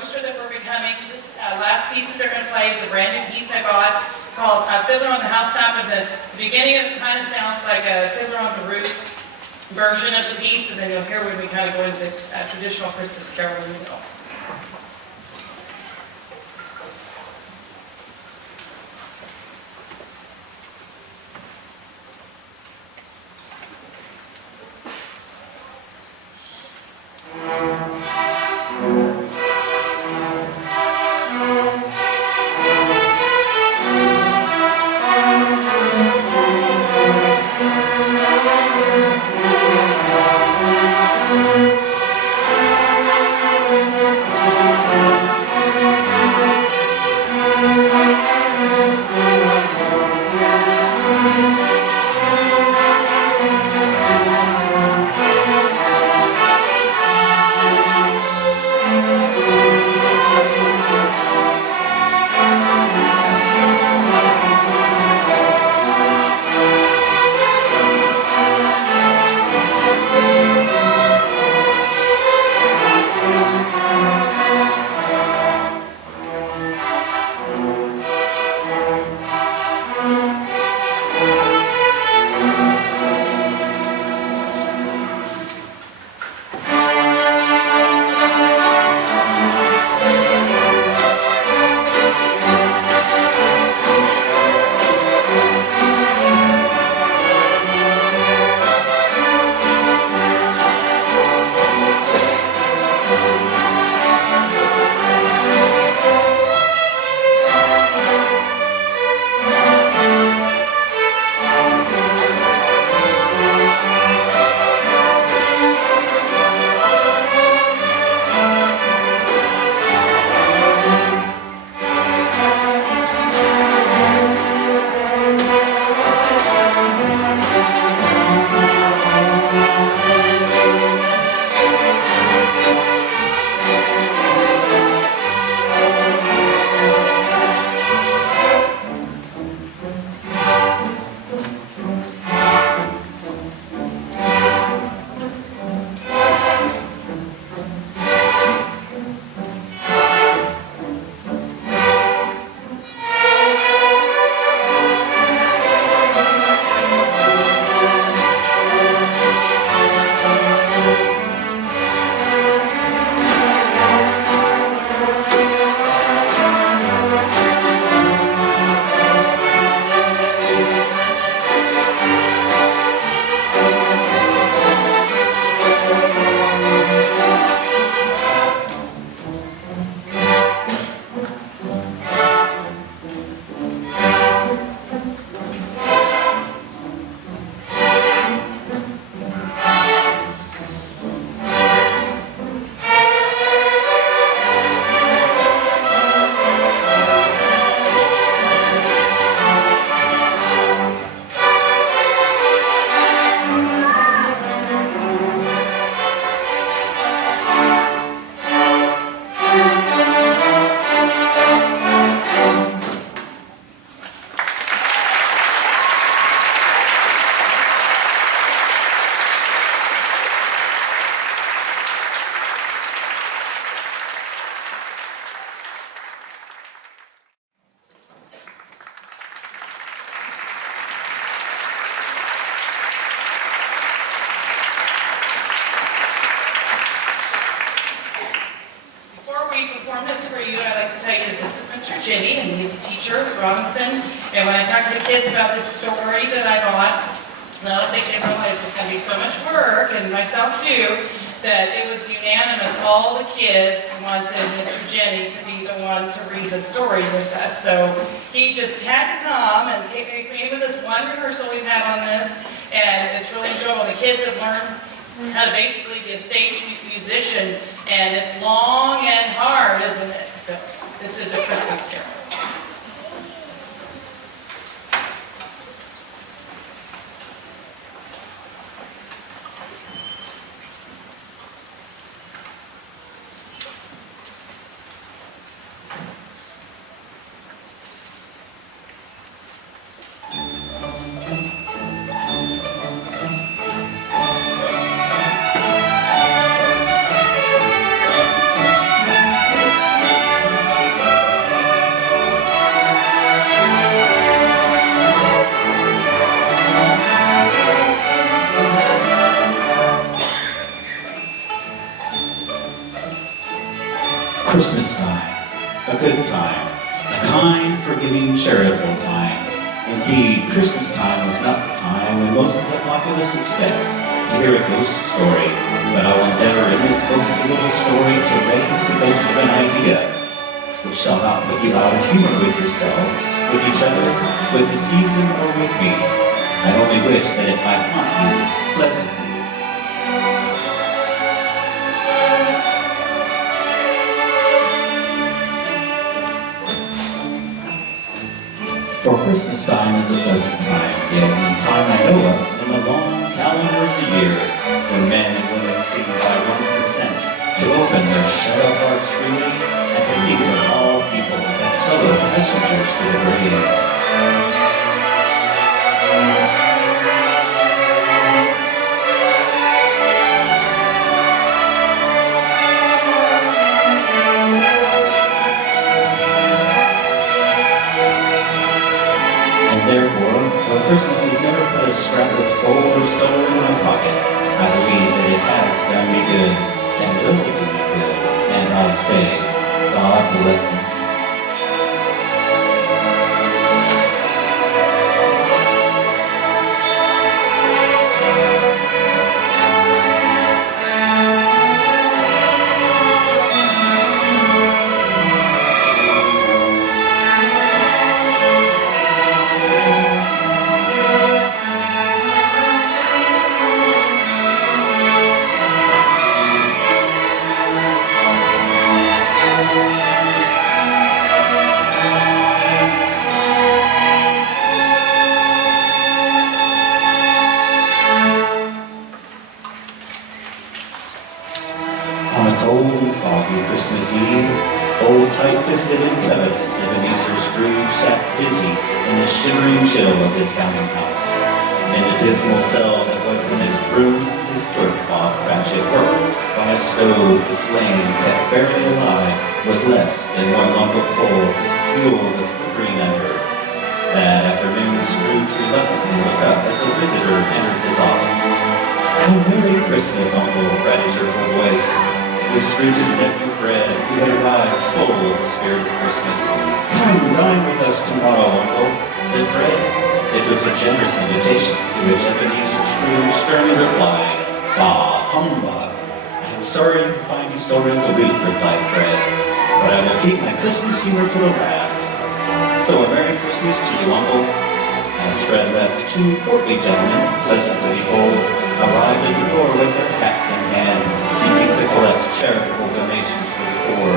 orchestra that we're becoming. This last piece that they're going to play is a brand new piece I bought called Fiddler on the Housetop. And the beginning of it kind of sounds like a Fiddler on the Roof version of the piece, and then you'll hear when we kind of go into the traditional Christmas carol in the middle. Jenny, and he's a teacher at Robinson. And when I talked to the kids about this story that I bought, I don't think they realized it was going to be so much work, and myself too, that it was unanimous. All the kids wanted Mr. Jenny to be the one to read the story with us. So he just had to come, and he came with us one rehearsal we've had on this, and it's really enjoyable. The kids have learned how to basically be a stage musician, and it's long and hard, isn't it? So this is a Christmas carol. Christmas time, a good time, a kind, forgiving, charitable time. Indeed, Christmas time is not the time when most of the populace expects to hear a ghost story, but I will endeavor in this ghostly little story to raise the ghost of an idea, which shall not put you out of humor with yourselves, with each other, with the season, or with me. I only wish that it might haunt you pleasantly. For Christmas time is a pleasant time, yet one time I know of in the long calendar of the year, when men and women seem by one consent to open their shut-up hearts freely and to meet with all people as fellow passengers to the grave. Therefore, though Christmas has never put a scrap of gold or silver in my pocket, I believe that it has done me good, and will do me good, and I say, God bless it. On a cold and foggy Christmas Eve, old tight-fisted and covetous Ebenezer Scrooge sat busy in the shivering chill of his counting house. In the dismal cell that was the next room, his clerk Bob Cratchit worked by a stove the flame kept barely alive with less than one lump of coal to fuel the flickering ember. That afternoon, Scrooge reluctantly looked up as a visitor entered his office. "Oh, Merry Christmas, Uncle," cried a cheerful voice. It was Scrooge's nephew Fred, who had arrived full of the spirit of Christmas. "Come and dine with us tomorrow, Uncle," said Fred. It was a generous invitation, to which Ebenezer Scrooge sternly replied, "Ah, humbug! I am sorry to find you so resolute," replied Fred, "but I will keep my Christmas humor to the last. So a Merry Christmas to you, Uncle." As Fred left, two portly gentlemen, pleasant to behold, arrived at the door with their hats in hand, seeking to collect charitable donations for the poor.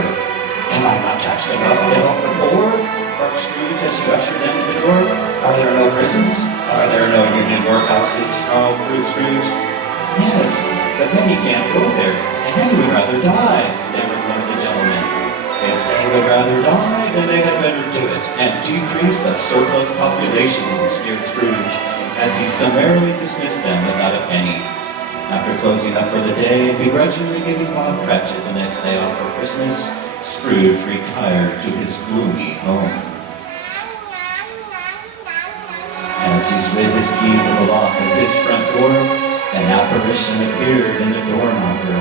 "Am I not taxed enough to help the poor?" barked Scrooge as he ushered them to the door. "Are there no prisons? Are there no union workhouses?" snarled Scrooge. "Yes, but many can't go there, and many would rather die," stammered one of the gentlemen. "If they would rather die, then they had better do it, and decrease the surplus population," sneered Scrooge, as he summarily dismissed them without a penny. After closing up for the day and begrudgingly giving Bob Cratchit the next day off for Christmas, Scrooge retired to his gloomy home. As he slid his key into the lock of his front door, an apparition appeared in the door knocker.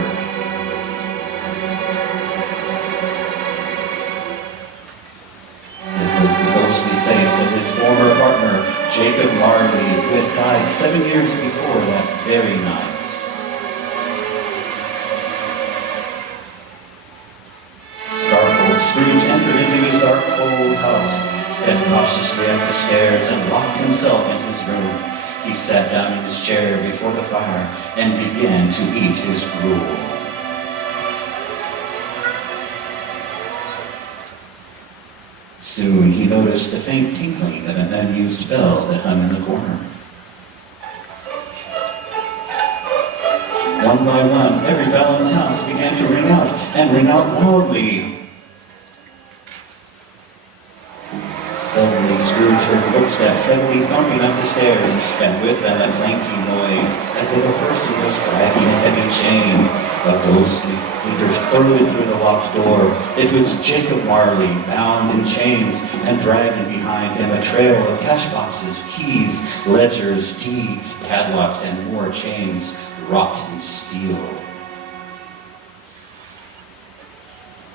It was the ghostly face of his former partner, Jacob Marley, who had died 7 years before that very night. Startled, Scrooge entered into his dark, cold house, stepped cautiously up the stairs, and locked himself in his room. He sat down in his chair before the fire and began to eat his gruel. Soon he noticed the faint tinkling of an unused bell that hung in the corner. One by one, every bell in the house began to ring out, and ring out loudly. Suddenly, Scrooge heard footsteps heavily thumping up the stairs, and with them a clanking noise, as if a person was dragging a heavy chain. A ghostly figure thundered through the locked door. It was Jacob Marley, bound in chains, and dragging behind him a trail of cash boxes, keys, ledgers, deeds, padlocks, and more chains, wrought in steel.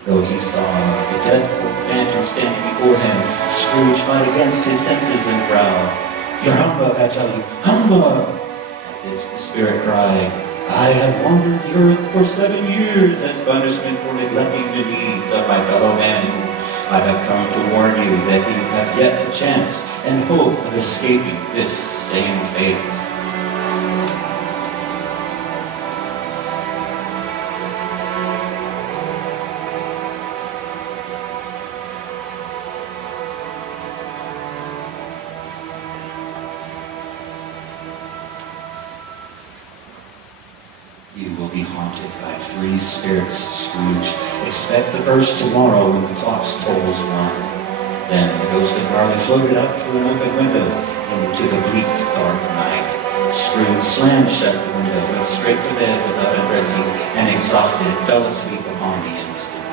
Though he saw the death-cold phantom standing before him, Scrooge fought against his senses and growled, "You're humbug, I tell you, humbug!" At this the spirit cried, "I have wandered the earth for 7 years as punishment for neglecting the needs of my fellow men. I have come to warn you that you have yet a chance and hope of escaping this same fate." You will be haunted by 3 spirits, Scrooge. Expect the first tomorrow when the clock's tolls 1. Then the ghost of Marley floated up through an open window into the bleak, dark night. Scrooge slammed shut the window, went straight to bed without undressing, and exhausted, fell asleep upon the instant.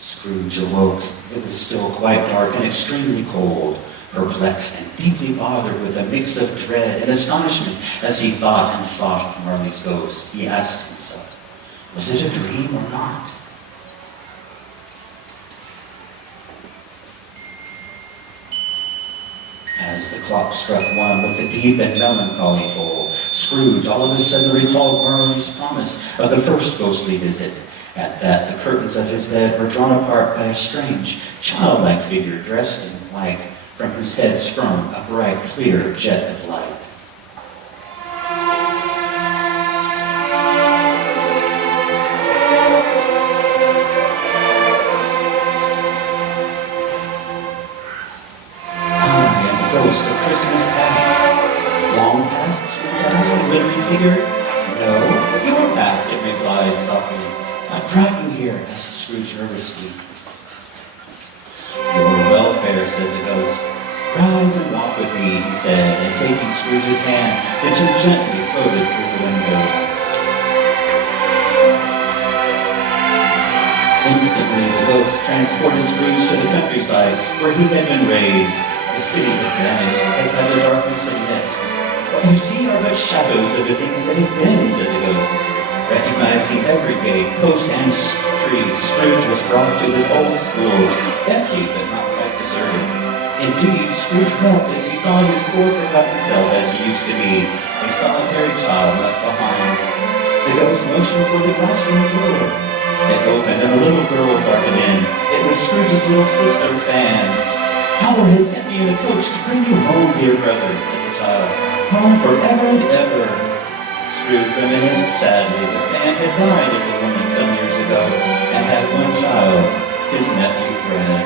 Scrooge awoke. It was still quite dark and extremely cold, perplexed and deeply bothered with a mix of dread and astonishment as he thought and thought of Marley's ghost. He asked himself, was it a dream or not? As the clock struck 1 with a deep and melancholy toll, Scrooge all of a sudden recalled Marley's promise of the first ghostly visit. At that, the curtains of his bed were drawn apart by a strange, childlike figure dressed in white, from whose head sprung a bright, clear jet of light. "I am the ghost of Christmas past." "Long past?" Scrooge asked the glittering figure. "No, your past," it replied softly. "What brought you here?" asked Scrooge nervously. "Your welfare," said the ghost. "Rise and walk with me," he said, and taking Scrooge's hand, the two gently floated through the window. Instantly, the ghost transported Scrooge to the countryside where he had been raised. The city had vanished as by the darkness of mist. "What you see are but shadows of the things that have been," said the ghost. Recognizing every gate, post, and tree, Scrooge was brought to his old school, empty but not quite deserted. Indeed, Scrooge wept as he saw his poor forgotten self as he used to be, a solitary child left behind. The ghost motioned for the classroom door. It opened and a little girl darted in. It was Scrooge's little sister, Fan. "Father has sent me in a coach to bring you home, dear brother," said the child. "Home forever and ever." Scrooge reminisced sadly that Fan had died as a woman some years ago and had one child, his nephew Fred.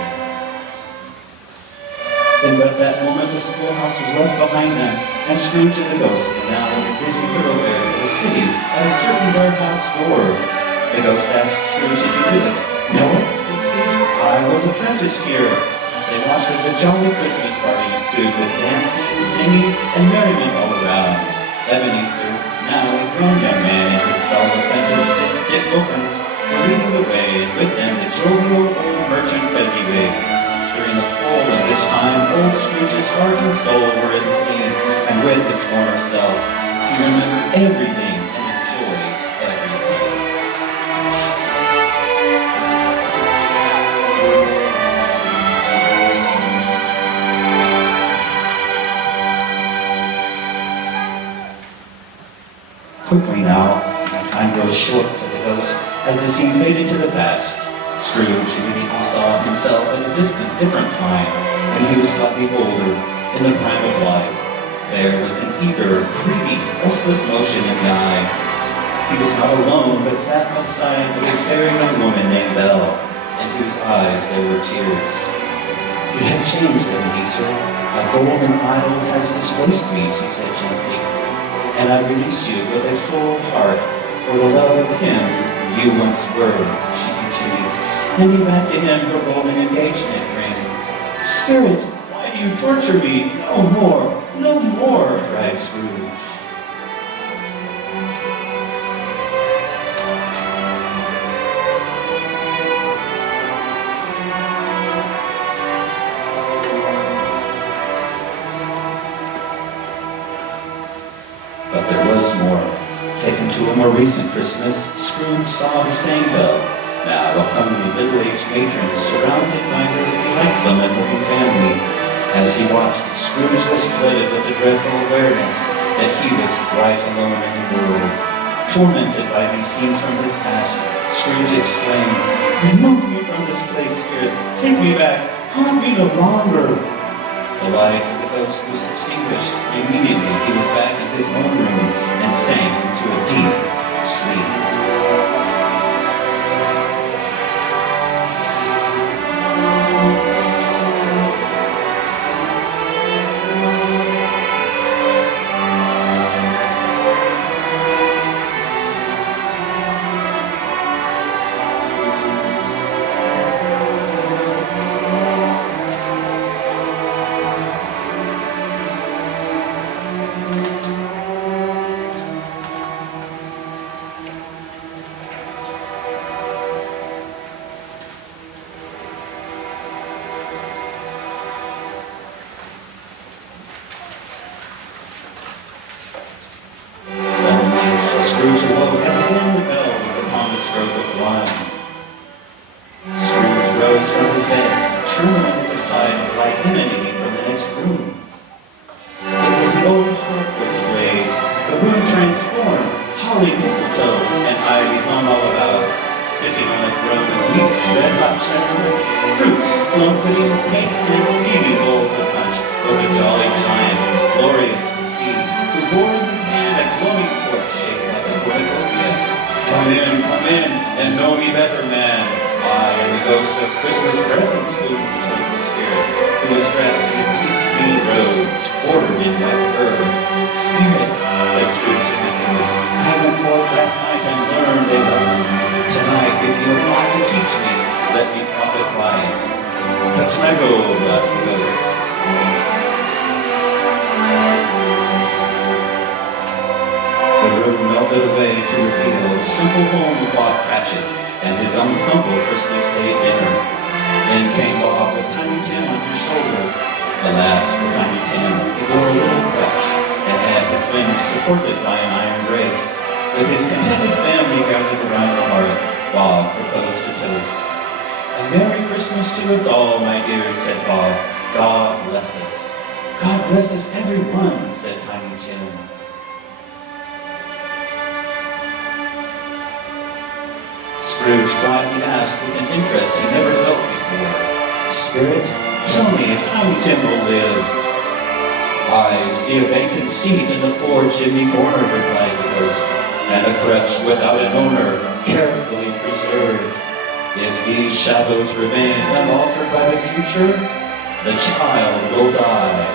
Then but that moment the schoolhouse was left behind them, and Scrooge and the ghost were now in the busy thoroughfares of the city at a certain warehouse door. The ghost asked Scrooge if he knew it. "Know it?" said Scrooge. "I was apprenticed here." They watched as a jolly Christmas party ensued with dancing, singing, and merriment all around. Ebenezer, now a grown young man, and his fellow apprentice, Dick Opens, were leading the way, and with them the jovial old merchant Fezziwig. During the whole of this time, old Scrooge's heart and soul were in the scene, and with his former self, he remembered everything and enjoyed everything. "Quickly now, my time grows short," said the ghost, as the scene faded to the past. Scrooge immediately saw himself at a different time, when he was slightly older, in the prime of life. There was an eager, creepy, restless motion in the eye. He was not alone, but sat outside with a fair young woman named Belle, in whose eyes there were tears. "You have changed, Ebenezer. A golden idol has displaced me," she said gently. "And I release you with a full heart for the love of him you once were," she continued, handing back to him her golden engagement ring. "Spirit, why do you torture me? No more, no more," cried Scrooge. recent Christmas, Scrooge saw the same bell. Now, a comely middle-aged matron surrounded by her delightsome and looking family. As he watched, Scrooge was flooded with the dreadful awareness that he was quite alone in the world. Tormented by these scenes from his past, Scrooge exclaimed, "Remove me from this place, Spirit. Take me back. Haunt me no longer." The light of the ghost was extinguished. Immediately, he was back in his own room and sank into a deep sleep. Scrooge awoke as again the bell was upon the stroke of 1. Scrooge rose from his bed, trembling at the sight of light emanating from the next room. It was the old hearth was ablaze, the room transformed, holly mistletoe and ivy hung all about. Sitting on a throne of wheats, red hot chestnuts, fruits, plum puddings, cakes, and exceeding bowls of punch was a jolly giant, glorious to see, who bore in his hand a glowing torch shaped like a cornucopia. Come in, and know me better, man. I am the ghost of Christmas present, boomed the joyful spirit, who was dressed in a deep green robe, bordered in white fur. Spirit, said Scrooge submissively, I went forth last night and learned a lesson. Tonight, if you have aught to teach me, let me profit by it. Touch my robe, laughed the ghost. The room melted away to reveal the simple home of Bob Cratchit and his own humble Christmas Day dinner. Then came Bob with Tiny Tim on his shoulder. Alas, for Tiny Tim, he bore a little crutch and had his limbs supported by an iron brace. With his contented family gathered around the hearth, Bob proposed a toast. "A Merry Christmas to us all, my dears," said Bob. "God bless us." "God bless us, everyone," said Tiny Tim. Scrooge quietly asked with an interest he never felt before, "Spirit, tell me if Tiny Tim will live." "I see a vacant seat in the poor chimney corner," replied the ghost, "and a crutch without an owner, carefully preserved. If these shadows remain unaltered by the future, the child will die."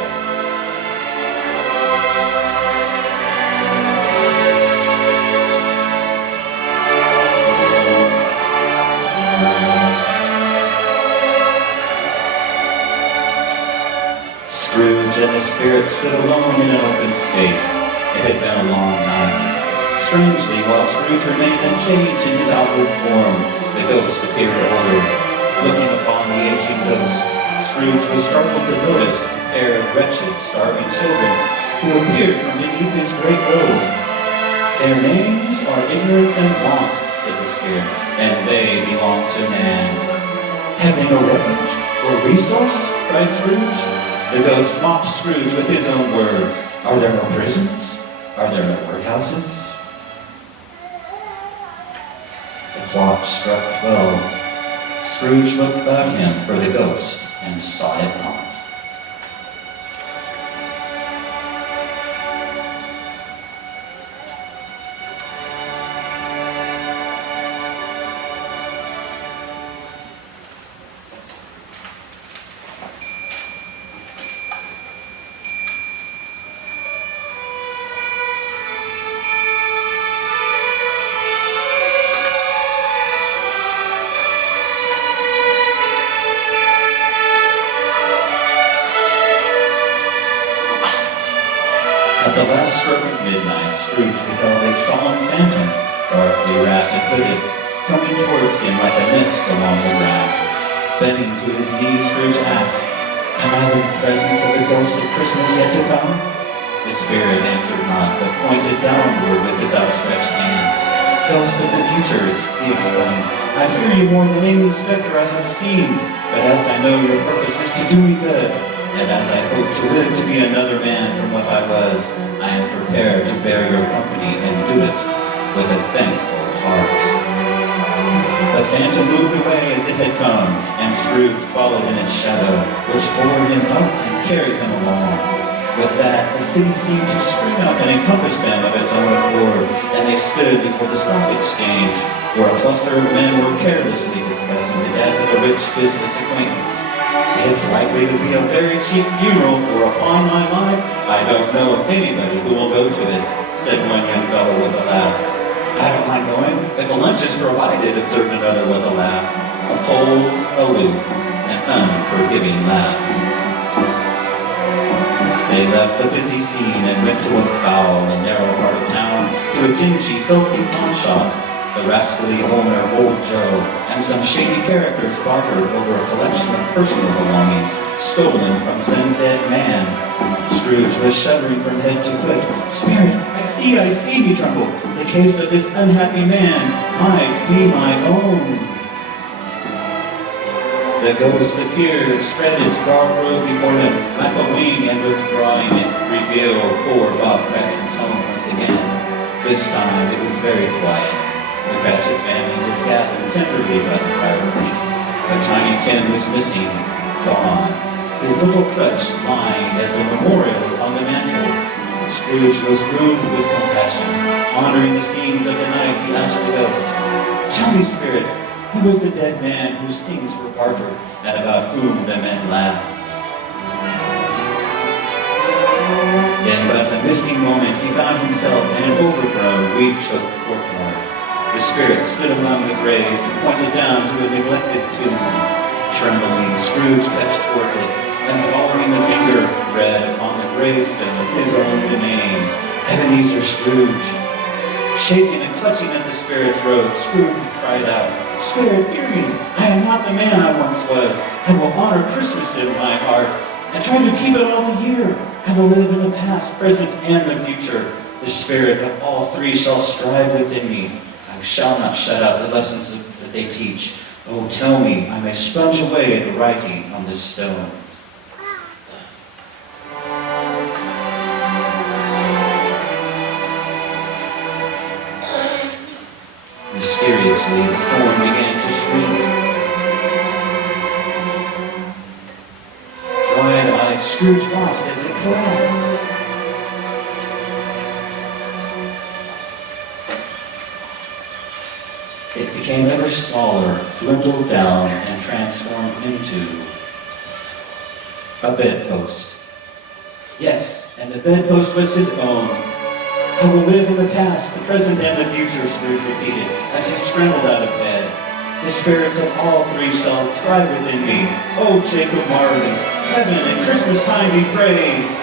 Scrooge and his spirit stood alone in an open space. It had been a long night. Strangely, while Scrooge remained unchanged in his outward form, the ghost appeared ordered. Looking upon the aging ghost, Scrooge was startled to notice a pair of wretched, starving children who appeared from beneath his great robe. "Their names are Ignorance and Want," said the spirit, "and they belong to man." "Have they no refuge or resource?" cried Scrooge. The ghost mocked Scrooge with his own words. "Are there no prisons? Are there no workhouses?" The clock struck 12. Scrooge looked about him for the ghost and saw it not. At the last stroke of midnight, Scrooge beheld a solemn phantom, darkly wrapped and hooded, coming towards him like a mist along the ground. Bending to his knees, Scrooge asked, "Am I the presence of the ghost of Christmas yet to come?" The spirit answered not, but pointed downward with his outstretched hand. Ghost of the future, he exclaimed. I fear you more than any specter I have seen, but as I know your purpose is to do me good, and as I hope to live to be another man from what I was, I am prepared to bear your company and do it with a thankful heart. The phantom moved away as it had come, and Scrooge followed in its shadow, which bore him up and carried him along. With that, the city seemed to spring up and encompass them of its own accord, and they stood before the stock exchange, where a cluster of men were carelessly discussing the death of a rich business acquaintance. It's likely to be a very cheap funeral, for upon my life, I don't know of anybody who will go to it, said one young fellow with a laugh. I don't mind going, if a lunch is provided, observed another with a laugh. A cold, aloof, and unforgiving laugh. They left the busy scene and went to a foul and narrow part of town, to a dingy, filthy pawn shop. The rascally owner, Old Joe, and some shady characters bartered over a collection of personal belongings stolen from some dead man. Scrooge was shuddering from head to foot. Spirit, I see, he trembled. The case of this unhappy man might be my own. The ghost appeared, spread its broad robe before him like a wing, and withdrawing it, revealed poor Bob Cratchit's home once again. This time it was very quiet. The Cratchit family was gathered tenderly by the fireplace. But Tiny Tim was missing, gone, his little crutch lying as a memorial on the mantel. Scrooge was moved with compassion. Honoring the scenes of the night, he asked the ghost, Tell me, Spirit, who was the dead man whose things were bartered, and about whom the men laughed? In but a misty moment, he found himself in an overgrown, weed-choked courtyard. The Spirit stood among the graves and pointed down to a neglected tomb. Trembling, Scrooge stepped toward it, and following his finger, read upon the gravestone his own name, Ebenezer Scrooge. Shaking and clutching at the Spirit's robe, Scrooge cried out, Spirit, hear me! I am not the man I once was. I will honor Christmas in my heart, and try to keep it all the year. I will live in the past, present, and the future. The Spirit of all three shall strive within me. I shall not shut out the lessons that they teach. Oh, tell me, I may sponge away the writing on this stone. Mysteriously, the thorn began to shrink. Wide-eyed, Scrooge watched as it collapsed. It became ever smaller, dwindled down, and transformed into a bedpost. Yes, and the bedpost was his own. I will live in the past, the present, and the future, Scrooge repeated, as he scrambled out of bed. The spirits of all three shall strive within me. Oh, Jacob Marley, heaven and Christmas time be praised.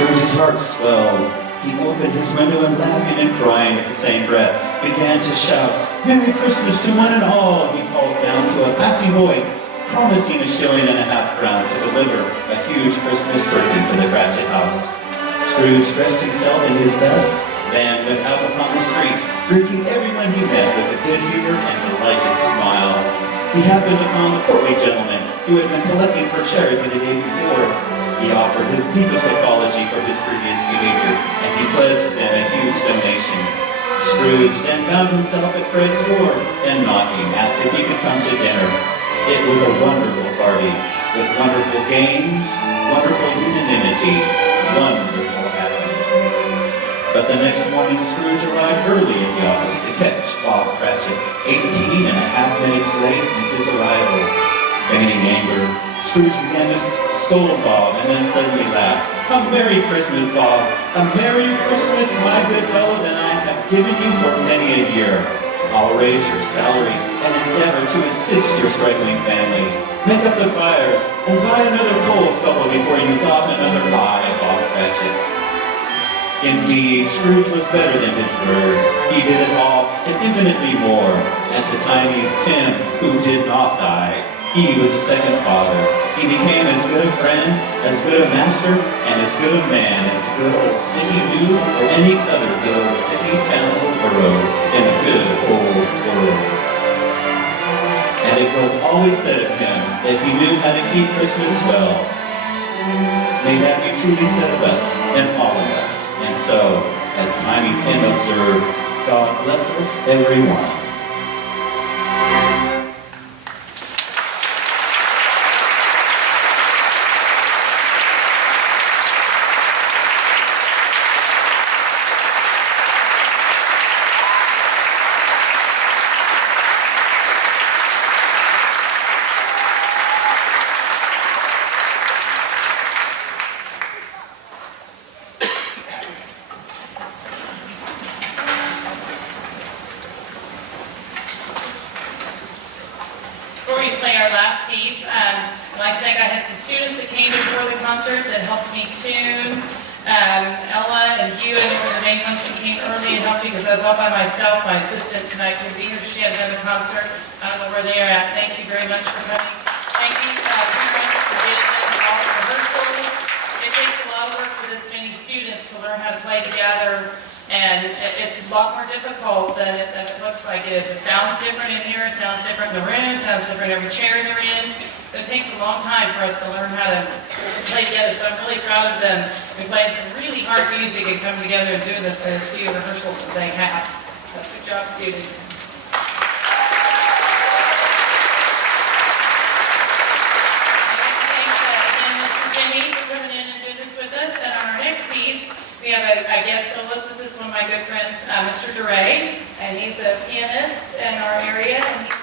Scrooge's heart swelled. He opened his window and, laughing and crying at the same breath, began to shout, Merry Christmas to one and all, he called down to a passing boy, promising $1.50 crown to deliver a huge Christmas turkey to the Cratchit house. Scrooge dressed himself in his best, then went out upon the street, greeting everyone he met with a good humor and delighted smile. He happened upon the portly gentleman who had been collecting for charity the day before. He offered his deepest apology for his previous behavior, and he pledged them a huge donation. Scrooge then found himself at Fred's door, and knocking, asked if he could come to dinner. It was a wonderful party, with wonderful games, wonderful unanimity, wonderful happening. But the next morning, Scrooge arrived early in the office to catch Bob Cratchit, 18 and a half minutes late in his arrival. Feigning anger, Scrooge began to scold Bob and then suddenly laughed. "A Merry Christmas, Bob! A Merry Christmas, my good fellow, that I have given you for many a year. I'll raise your salary and endeavor to assist your struggling family. Make up the fires and buy another coal scuttle before you doff another pie, Bob Cratchit." Indeed, Scrooge was better than his word. He did it all and infinitely more. And to Tiny Tim, who did not die, he was a second father. He became as good a friend, as good a master, and as good a man as the good old city knew or any other good old city, town, or borough in the good old world. And it was always said of him that he knew how to keep Christmas well. May that be truly said of us and all of us. And so, as Tiny Tim observed, God bless us, everyone. Before we play our last piece, I'd like to thank I had some students that came before the concert that helped me tune. Ella and Hugh, I think were the main ones that came early and helped me because I was all by myself. My assistant tonight couldn't be here. She had another concert. I don't know where they are at. Thank you very much for coming. Thank you to everyone for getting them to all the rehearsals. It takes a lot of work for this many students to learn how to play together. And it's a lot more difficult than it looks like it is. It sounds different in here, it sounds different in the room, it sounds different every chair they're in. So it takes a long time for us to learn how to play together. So I'm really proud of them. We played some really hard music and coming together and doing this as few rehearsals as they have. Good job, students. We have a guest soloist. This is one of my good friends, Mr. DeRay, and he's a pianist in our area. And he's